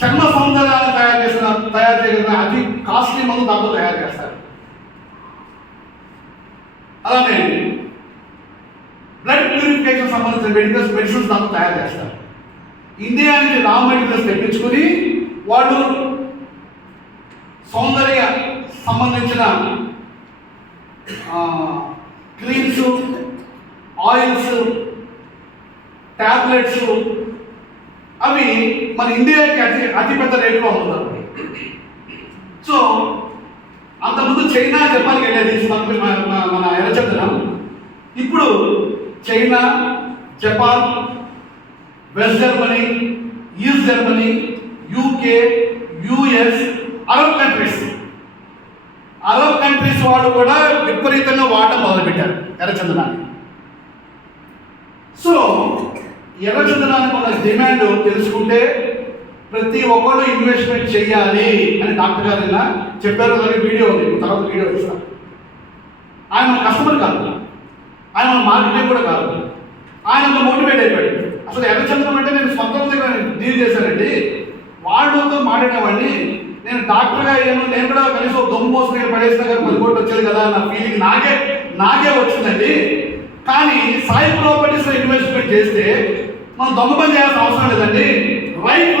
చర్మ సౌందర్యాన్ని తయారు చేయగలిగిన అతి కాస్ట్లీ మందు దాంట్లో తయారు చేస్తారు. అలానే బ్లడ్ ప్యూరిఫికేషన్ సంబంధించిన మెడిసిన్స్ దాంట్లో తయారు చేస్తారు. ఇండియా నుంచి రా మెటీరియల్స్ తెప్పించుకుని వాళ్ళు సౌందర్య సంబంధించిన క్రీమ్స్, ఆయిల్స్, ట్యాబ్లెట్స్ అవి మన ఇండియాకి అతిపెద్ద రేట్లో అమ్ముతారు. సో అంతకుముందు చైనా, జపాన్కి వెళ్ళేది మన ఎర్రచందనం. ఇప్పుడు China, Japan, west Germany, east Germany, UK, US, Arab countries వాళ్ళు కూడా విపరీతంగా వాడటం మొదలుపెట్టారు ఎర్రచందనాన్ని. సో ఎర్రచందనానికి ఉన్న డిమాండ్ తెలుసుకుంటే ప్రతి ఒక్కళ్ళు ఇన్వెస్ట్మెంట్ చేయాలి అని డాక్టర్ గారు ఇలా చెప్పారు. అలాగే వీడియో ఉంది, తర్వాత వీడియో ఇస్తాను. ఆయన మన కస్టమర్ కాదు, ఆయన మన మార్కెటింగ్ కూడా కాదు. ఆయన మోటివేట్ అయిపోయాడు. అసలు ఎర్రచందనం అంటే నేను సొంతం దగ్గర డీల్ చేశానండి, వాళ్ళతో మాట్లాడేవాడిని. నేను డాక్టర్గా అయ్యాను, నేను కూడా కనీసం దొమ్ము మోసం దగ్గర పడేసిన గారు 10 కోట్లు వచ్చేది కదా నా ఫీలింగ్ నాకే వచ్చిందండి. కానీ సాయి ప్రాపర్టీస్లో ఇన్వెస్ట్మెంట్ చేస్తే మనం దొంగ పని చేయాల్సిన అవసరం లేదండి. రైట్